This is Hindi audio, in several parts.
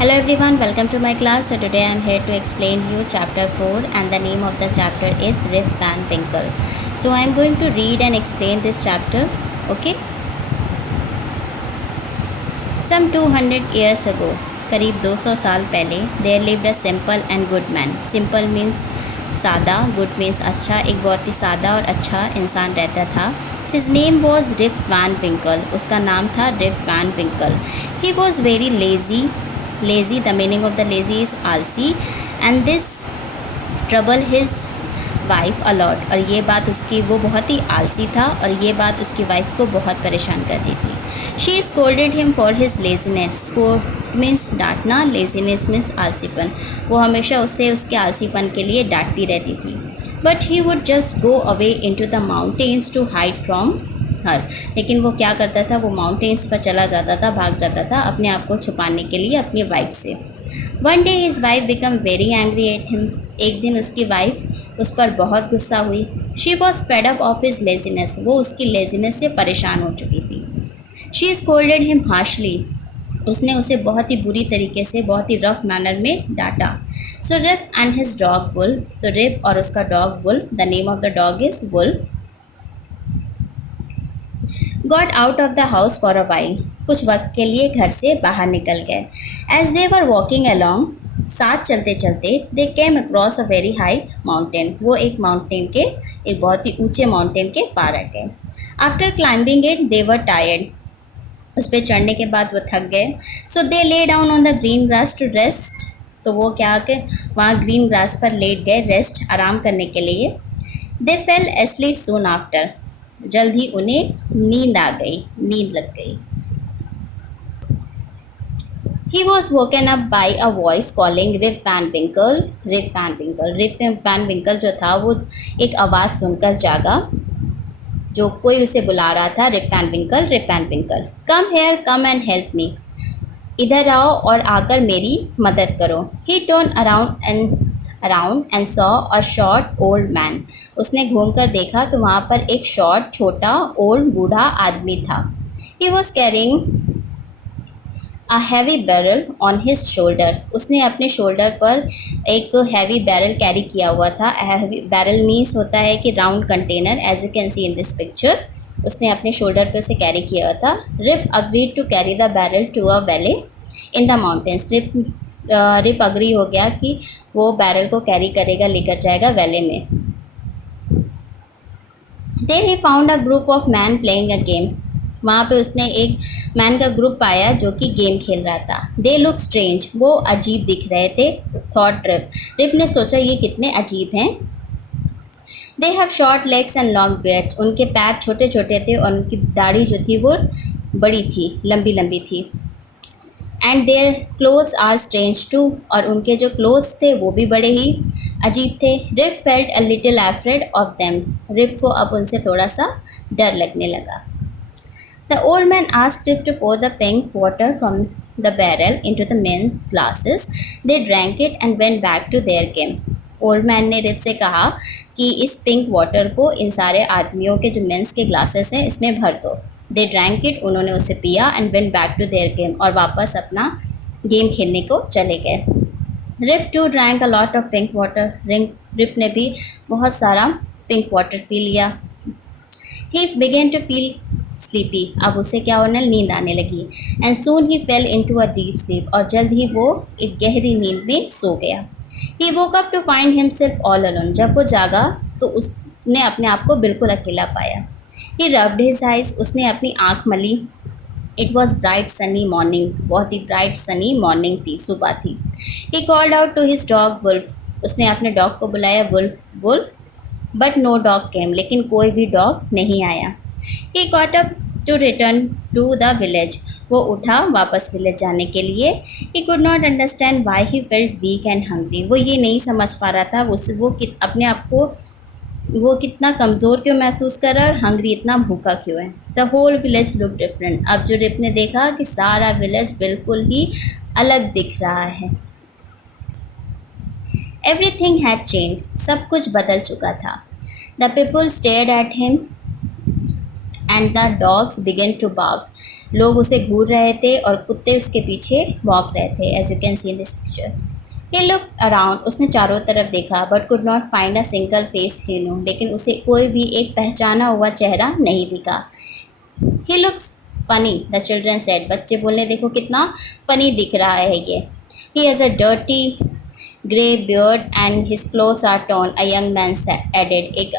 Hello everyone, welcome to my class. So today I am here to explain you chapter 4 and the name of the chapter is Rip Van Winkle. So I am going to read and explain this chapter. Okay. Some 200 years ago, करीब 200 साल पहले, there lived a simple and good man. Simple means सादा, good means अच्छा, एक बहुत ही सादा और अच्छा इंसान रहता था. His name was Rip Van Winkle. उसका नाम था Rip Van Winkle. He was very lazy. Lazy, the meaning of the lazy is आलसी, and this trouble his wife a lot. और ये बात उसकी, वो बहुत ही आलसी था और ये बात उसकी वाइफ को बहुत परेशान करती थी. She scolded him for his laziness. Scold means डांटना, लेजीनेस मीन्स आलसीपन. वो हमेशा उससे उसके आलसीपन के लिए डांटती रहती थी. But he would just go away into the mountains to hide from her. लेकिन वो क्या करता था, वो माउंटेन्स पर चला जाता था, भाग जाता था अपने आप को छुपाने के लिए अपनी वाइफ से. One day his wife become very angry at him. एक दिन उसकी वाइफ उस पर बहुत गुस्सा हुई. She was fed up of his laziness. वो उसकी लेजीनेस से परेशान हो चुकी थी. She scolded him harshly. उसने उसे बहुत ही बुरी तरीके से, बहुत ही रफ मैनर में डांटा. So Rip and his dog Wolf. तो रिप और उसका dog Wolf, the name of the dog is Wolf, got out of the house for a while. कुछ वक्त के लिए घर से बाहर निकल गए. As they were walking along, साथ चलते चलते, they came across a very high mountain. वो एक माउंटेन के, एक बहुत ही ऊंचे माउंटेन के पार आ गए. After climbing it they were tired. उस पर चढ़ने के बाद वो थक गए. So they lay down on the green grass to rest. तो वो क्या के वहाँ ग्रीन ग्रास पर लेट गए रेस्ट, आराम करने के लिए. They fell asleep soon after. जल्द ही उन्हें नींद आ गई, नींद लग गई. He was woken up by a voice calling Rip Van Winkle, Rip Van Winkle. Rip Van Winkle जो था वो एक आवाज़ सुनकर जागा, जो कोई उसे बुला रहा था. Rip Van Winkle, Rip Van Winkle, come here, come and help me. इधर आओ और आकर मेरी मदद करो. He turned around and saw a short old man. उसने घूमकर देखा तो वहाँ पर एक शॉर्ट, छोटा, ओल्ड, बूढ़ा आदमी था. He was carrying a heavy barrel on his shoulder. उसने अपने शोल्डर पर एक हैवी बैरल कैरी किया हुआ था. हैवी बैरल मीन्स होता है कि round container, as you can see in this picture. उसने अपने शोल्डर पे उसे कैरी किया हुआ था. Rip agreed to carry the barrel to a valley in the mountains. Rip agree हो गया कि वो बैरल को कैरी करेगा, लेकर जाएगा वैले में. Then he found a group of men playing a game. वहाँ पे उसने एक मैन का ग्रुप पाया जो कि गेम खेल रहा था. They look strange. वो अजीब दिख रहे थे. Thought rib. रिप ने सोचा ये कितने अजीब हैं. They have short legs and long beards. उनके पैर छोटे छोटे थे और उनकी दाढ़ी जो थी वो बड़ी थी, लंबी लंबी थी. And their clothes are strange too. और उनके जो क्लोथ्स थे वो भी बड़े ही अजीब थे. Rip felt a little afraid of them. Rip को अब उनसे थोड़ा सा डर लगने लगा. The old man asked Rip to pour the pink water from the barrel into the men's glasses. They drank it and went back to their game. Old man ने रिप से कहा कि इस पिंक वाटर को इन सारे आदमियों के जो मेंस के ग्लासेस हैं इसमें भर दो. They drank it. उन्होंने उसे पिया. And went back to their game. और वापस अपना गेम खेलने को चले गए. Rip too drank a lot of pink water. Rip ने भी बहुत सारा पिंक वाटर पी लिया. He began to feel sleepy. अब उसे क्या होने, नींद आने लगी. And soon he fell into a deep sleep. और जल्द ही वो एक गहरी नींद में सो गया. He woke up to find himself all alone. जब वो जागा तो उसने अपने आप को बिल्कुल अकेला पाया. He rubbed his eyes. उसने अपनी आँख मली. It was bright sunny morning. बहुत ही ब्राइट सनी मॉर्निंग थी, सुबह थी. He called out to his dog Wolf. उसने अपने डॉग को बुलाया, Wolf Wolf. But no dog came. लेकिन कोई भी डॉग नहीं आया. He got up to return to the village. वो उठा वापस विलेज जाने के लिए. He could not understand why he felt weak and hungry. वो ये नहीं समझ पा रहा था अपने आप को वो कितना कमज़ोर क्यों महसूस कर रहा है और हंग्री, इतना भूखा क्यों है. The whole village looked different. अब जो रिप ने देखा कि सारा विलेज बिल्कुल ही अलग दिख रहा है. Everything had changed. सब कुछ बदल चुका था. The people stared at him and the dogs began to bark. लोग उसे घूर रहे थे और कुत्ते उसके पीछे भौंक रहे थे, as you can see in this picture. He look around, उसने चारों तरफ देखा, but could not find a single face he know, लेकिन उसे कोई भी एक पहचाना हुआ चेहरा नहीं दिखा। He looks funny, the children said, बच्चे बोलने देखो कितना फनी दिख रहा है ये। He has a dirty grey beard and his clothes are torn, a young man added, एक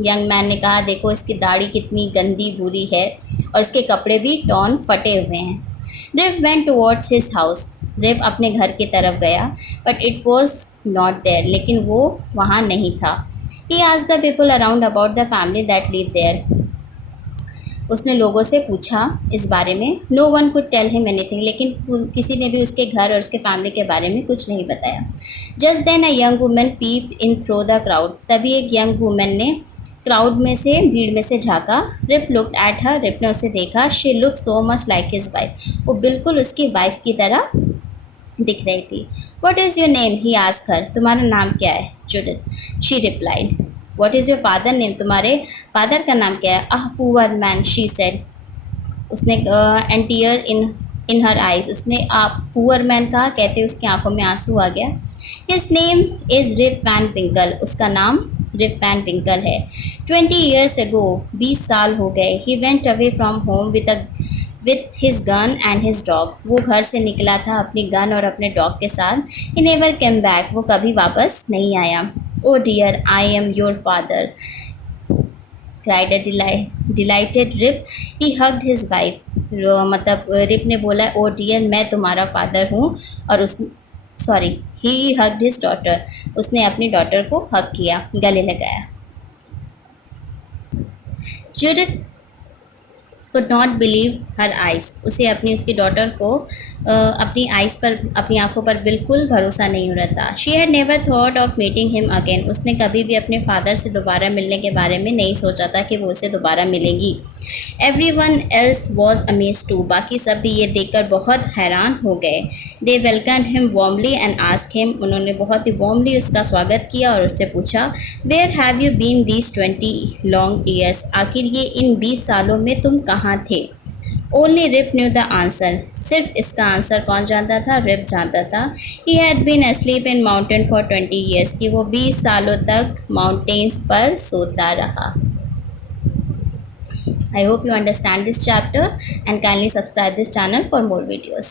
यंग मैन ने कहा देखो इसकी दाढ़ी कितनी गंदी बुरी है और इसके कपड़े भी टॉर्न फटे हुए हैं। Rip went towards his house, Rip अपने घर की तरफ गया, but it was not there, लेकिन वो वहाँ नहीं था। He asked the people around about the family that live there, उसने लोगों से पूछा इस बारे में। No one could tell him anything, लेकिन किसी ने भी उसके घर और उसके फैमिली के बारे में कुछ नहीं बताया। Just then a young woman peep in through the crowd, तभी एक यंग वुमन ने क्राउड में से, भीड़ में से झाँका। Rip looked at her, Rip ने उसे देखा। She look so much like his wife, वो बिल्कुल उसकी वाइफ की तरह दिख रही थी। What is your name, he asked her, तुम्हारा नाम क्या है? Judith, she replied. What is your father name, तुम्हारे फादर का नाम क्या है? Ah poor man, she said, उसने and tear in her eyes, उसने आप पुअर मैन कहा, कहते उसकी आंखों में आंसू आ गया। His name is Rip Van Winkle, उसका नाम रिप वैन पिंकल है। 20 years ago, 20 साल हो गए। He went away from home with his gun and his dog, वो घर से निकला था अपनी गन और अपने डॉग के साथ। ही नेवर केम बैक, वो कभी वापस नहीं आया। Oh dear, I am your father, cried a delighted Rip. He hugged his wife. मतलब रिप ने बोला ओ डियर मैं तुम्हारा फादर हूँ, और उस सॉरी ही हग्ड हिज डॉटर, उसने अपनी डॉटर को हग किया, गले लगाया। Judith could not believe her eyes, उसे उसकी डॉटर को अपनी आइज़ पर, अपनी आंखों पर बिल्कुल भरोसा नहीं हो रहा था। She had never thought of meeting him again, उसने कभी भी अपने फादर से दोबारा मिलने के बारे में नहीं सोचा था कि वो उसे दोबारा मिलेंगी। Everyone else was amaze too, बाकी सब भी ये देखकर बहुत हैरान हो गए। They welcome him warmly and ask him, उन्होंने बहुत ही वार्मली उसका स्वागत किया और उससे पूछा where have you been these 20 long years, आखिर ये इन 20 सालों में तुम कहाँ थे? Only Rip knew the answer, सिर्फ इसका आंसर कौन जानता था? रिप जानता था। He had been asleep in mountain for 20 years, कि वो 20 सालों तक माउंटेन्स पर सोता रहा। I hope you understand this chapter and kindly subscribe this channel for more videos.